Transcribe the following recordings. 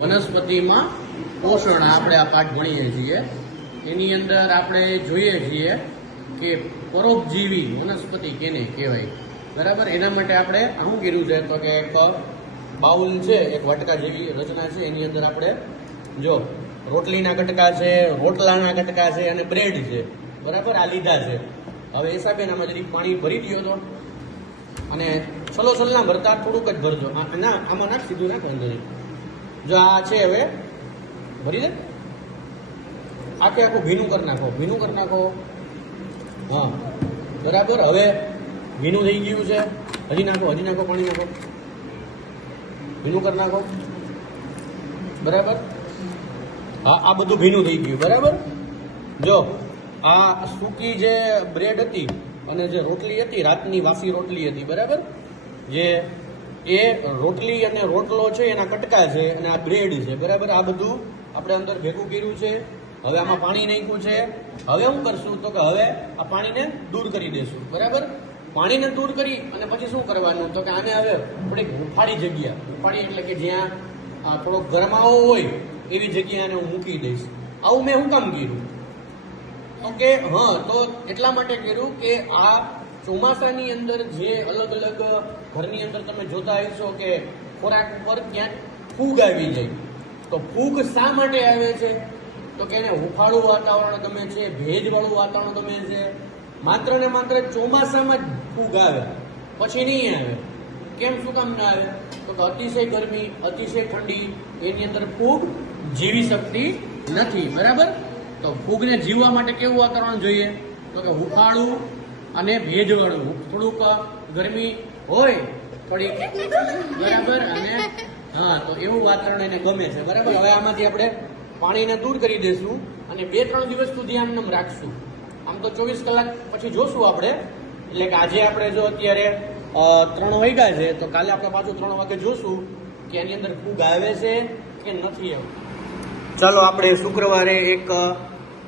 વનસ્પતિમાં પોષણ આપણે આ પાઠ ભણીએ છીએ એની અંદર આપણે જોઈએ છીએ કે પરોપજીવી વનસ્પતિ કેને કહેવાય, બરાબર. એના માટે આપણે શું કર્યું છે તો કે એક બાઉલ છે, એક વટકા જેવી રચના છે, એની અંદર આપણે જો રોટલીના કટકા છે, રોટલાના કટકા છે અને બ્રેડ છે, બરાબર. આ લીધા છે. હવે એ હિસાબે આમાં જરી પાણી ભરી દો તો, અને છલો ના ભરતા, થોડુંક જ ભરજો. ના, આમાં નાખ, સીધું નાખો અંદર. જો આ છે, હવે ભરી દે, આખે આખું ભીનું કરી નાખો, ભીનું કરી નાખો. હા, બરાબર. હવે ભીનું થઈ ગયું છે. હજી નાખો, પાણી નાખો, ભીનું કરી નાખો, બરાબર. હા, આ બધું ભીનું થઈ ગયું, બરાબર. જો આ સૂકી જે બ્રેડ હતી અને જે રોટલી હતી, રાતની વાસી રોટલી હતી, બરાબર, જે એ રોટલી અને રોટલો છે એના કટકા છે અને આ બ્રેડ છે, બરાબર. આ બધું આપણે અંદર ભેગું કર્યું છે. હવે આમાં પાણી નાખ્યું છે. હવે શું કરશું તો કે હવે આ પાણીને દૂર કરી દેશું, બરાબર. પાણીને દૂર કરી અને પછી શું કરવાનું તો કે આને હવે થોડીક હુંફાળી જગ્યા, હુંફાળી એટલે કે જ્યાં થોડોક ગરમાવો હોય એવી જગ્યાએ હું મૂકી દઈશ. આવું મેં શું કામ કર્યું તો કે તો એટલા માટે કર્યું કે આ ચોમાસાની અંદર જે અલગ અલગ ઘરની અંદર તમે જોતા હશો કે ખોરાક ઉપર ક્યાંક ફૂગ આવી જાય. તો ફૂગ શા માટે આવે છે તો કે એને હુંફાળું વાતાવરણ ગમે છે, ભેજવાળું વાતાવરણ ગમે છે. માત્ર ને માત્ર ચોમાસામાં જ ફૂગ આવે, પછી નહીં આવે. કેમ, શું કામ ના આવે તો કે અતિશય ગરમી, અતિશય ઠંડી, એની અંદર ફૂગ જીવી શકતી નથી, બરાબર. તો ફૂગને જીવવા માટે કેવું વાતાવરણ જોઈએ તો કે હુંફાળું અને ભેજવાળું, થોડુંક ગરમી હોય થોડીક, બરાબર. અને તો એવું વાતાવરણ એને ગમે છે, બરાબર. હવે આમાંથી આપણે પાણીને દૂર કરી દઈશું અને 2-3 દિવસ સુધી આમ રાખશું. આમ તો 24 કલાક પછી જોશું આપણે, એટલે કે આજે આપણે જો અત્યારે 3 વાગ્યા છે તો કાલે આપણે પાછું 3 વાગે જોશું કે એની અંદર ફૂગ આવે છે કે નથી આવતી. ચાલો, આપણે શુક્રવારે એક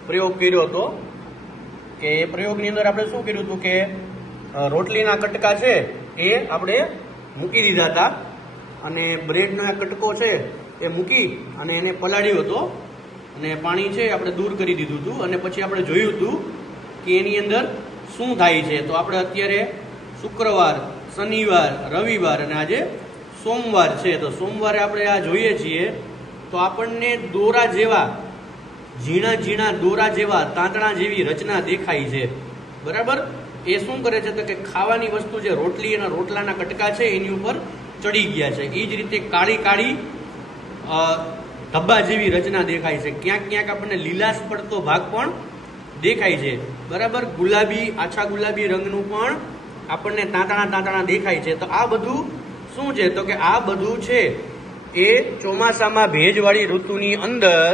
પ્રયોગ કર્યો હતો કે એ પ્રયોગની અંદર આપણે શું કર્યું હતું કે રોટલીના કટકા છે એ આપણે મૂકી દીધા હતા અને બ્રેડનો કટકો છે એ મૂકી અને એને પલાળ્યો હતો અને પાણી છે આપણે દૂર કરી દીધું હતું. અને પછી આપણે જોયું હતું કે એની અંદર શું થાય છે. તો આપણે અત્યારે શુક્રવાર, શનિવાર, રવિવાર અને આજે સોમવાર છે. તો સોમવારે આપણે આ જોઈએ છીએ તો આપણને દોરા જેવા, ઝીણા ઝીણા દોરા જેવા, તાંતણા જેવી રચના દેખાય છે, બરાબર. એ શું કરે છે તો કે ખાવાની વસ્તુ જે રોટલી અને રોટલાના કટકા છે એની ઉપર ચડી ગયા છે. એ જ રીતે કાળી કાળી ધબ્બા જેવી રચના દેખાય છે. ક્યાંક ક્યાંક આપણને લીલાશ પડતો ભાગ પણ દેખાય છે, બરાબર. ગુલાબી, આછા ગુલાબી રંગનું પણ આપણને તાંતણા દેખાય છે. તો આ બધું શું છે તો કે આ બધું છે એ ચોમાસામાં ભેજવાળી ઋતુની અંદર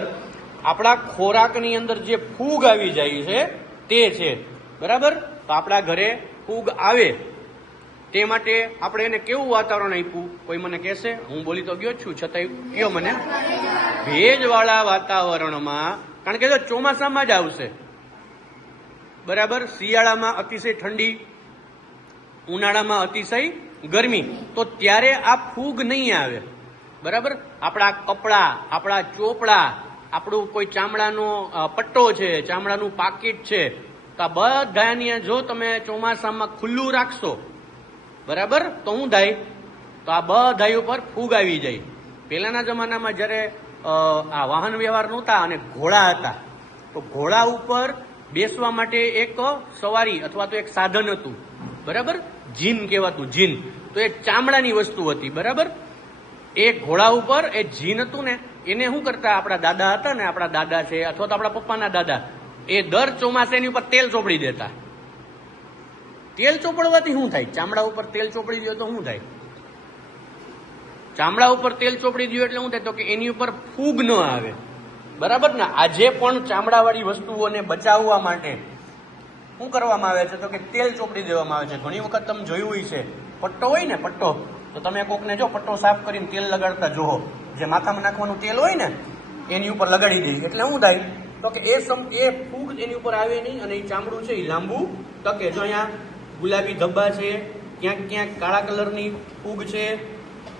આપણા ખોરાકની અંદર જે ફૂગ આવી જાય છે તે છે, બરાબર. તો આપણા ઘરે ફૂગ આવે તે માટે આપણે એને કેવું વાતાવરણ આપ્યું, કોઈ મને કહેશે? હું બોલી તો ગયો છું, છતાંય કયો મને. ભેજવાળા વાતાવરણમાં, કારણ કે જો ચોમાસામાં જ આવશે, બરાબર. શિયાળામાં અતિશય ઠંડી, ઉનાળામાં અતિશય ગરમી, તો ત્યારે આ ફૂગ નહીં આવે, બરાબર. આપણા કપડા, આપણા ચોપડા, આપણું કોઈ ચામડાનો પટ્ટો છે, ચામડાનું પાકીટ છે, તો આ બધાને જો તમે ચોમાસામાં ખુલ્લું રાખશો, બરાબર, તો શું થાય તો આ બધા ઉપર ફૂગ આવી જાય. પહેલાના જમાનામાં જ્યારે આ વાહન વ્યવહાર નહોતા અને ઘોડા હતા, તો ઘોડા ઉપર બેસવા માટે એક સવારી અથવા તો એક સાધન હતું, બરાબર. જીન કહેવાતું, જીન. તો એ ચામડાની વસ્તુ હતી, બરાબર. એ ઘોડા ઉપર એ જીન હતું ને, એને શું કરતા આપણા દાદા હતા ને, આપણા દાદા છે અથવા તો આપણા પપ્પાના દાદા, એ દર ચોમાસે એની ઉપર તેલ ચોપડી દેતા. તેલ ચોપડવાથી શું થાય? ચામડા ઉપર તેલ ચોપડી દો તો શું થાય? ચામડા ઉપર તેલ ચોપડી દો એટલે શું થાય તો કે એની ઉપર ફૂગ ન આવે, બરાબર ને. આજે પણ ચામડાવાળી વસ્તુઓને બચાવવા માટે શું કરવામાં આવે છે તો કે તેલ ચોપડી દેવામાં આવે છે. ઘણી વખત તમે જોયું છે, પટ્ટો હોય ને, પટ્ટો, તો તમે કોકને જો પટ્ટો સાફ કરીને તેલ લગાડતા જોવો, જે માથામાં નાખવાનું તેલ હોય ને એની ઉપર લગાડી દે, એટલે શું થાય તો કે એ ફૂગ એની ઉપર આવે નહીં અને એ ચામડું છે એ લાંબુ ટકે. જો અહીંયા ગુલાબી ધબ્બા છે, ક્યાંક ક્યાંક કાળા કલરની ફૂગ છે,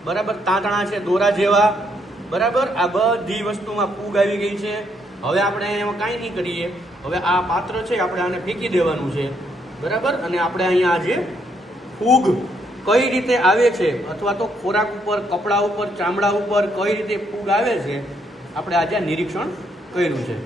બરાબર. તાંતણા છે દોરા જેવા, બરાબર. આ બધી વસ્તુમાં ફૂગ આવી ગઈ છે. હવે આપણે એમાં કાંઈ નહીં કરીએ. હવે આ પાત્ર છે આપણે આને ફેંકી દેવાનું છે, બરાબર. અને આપણે અહીંયા આજે ફૂગ કઈ રીતે આવે છે અથવા તો ખોરાક ઉપર, કપડા ઉપર, ચામડા ઉપર કઈ રીતે ફૂગ આવે છે આપણે આજે નિરીક્ષણ કર્યું છે.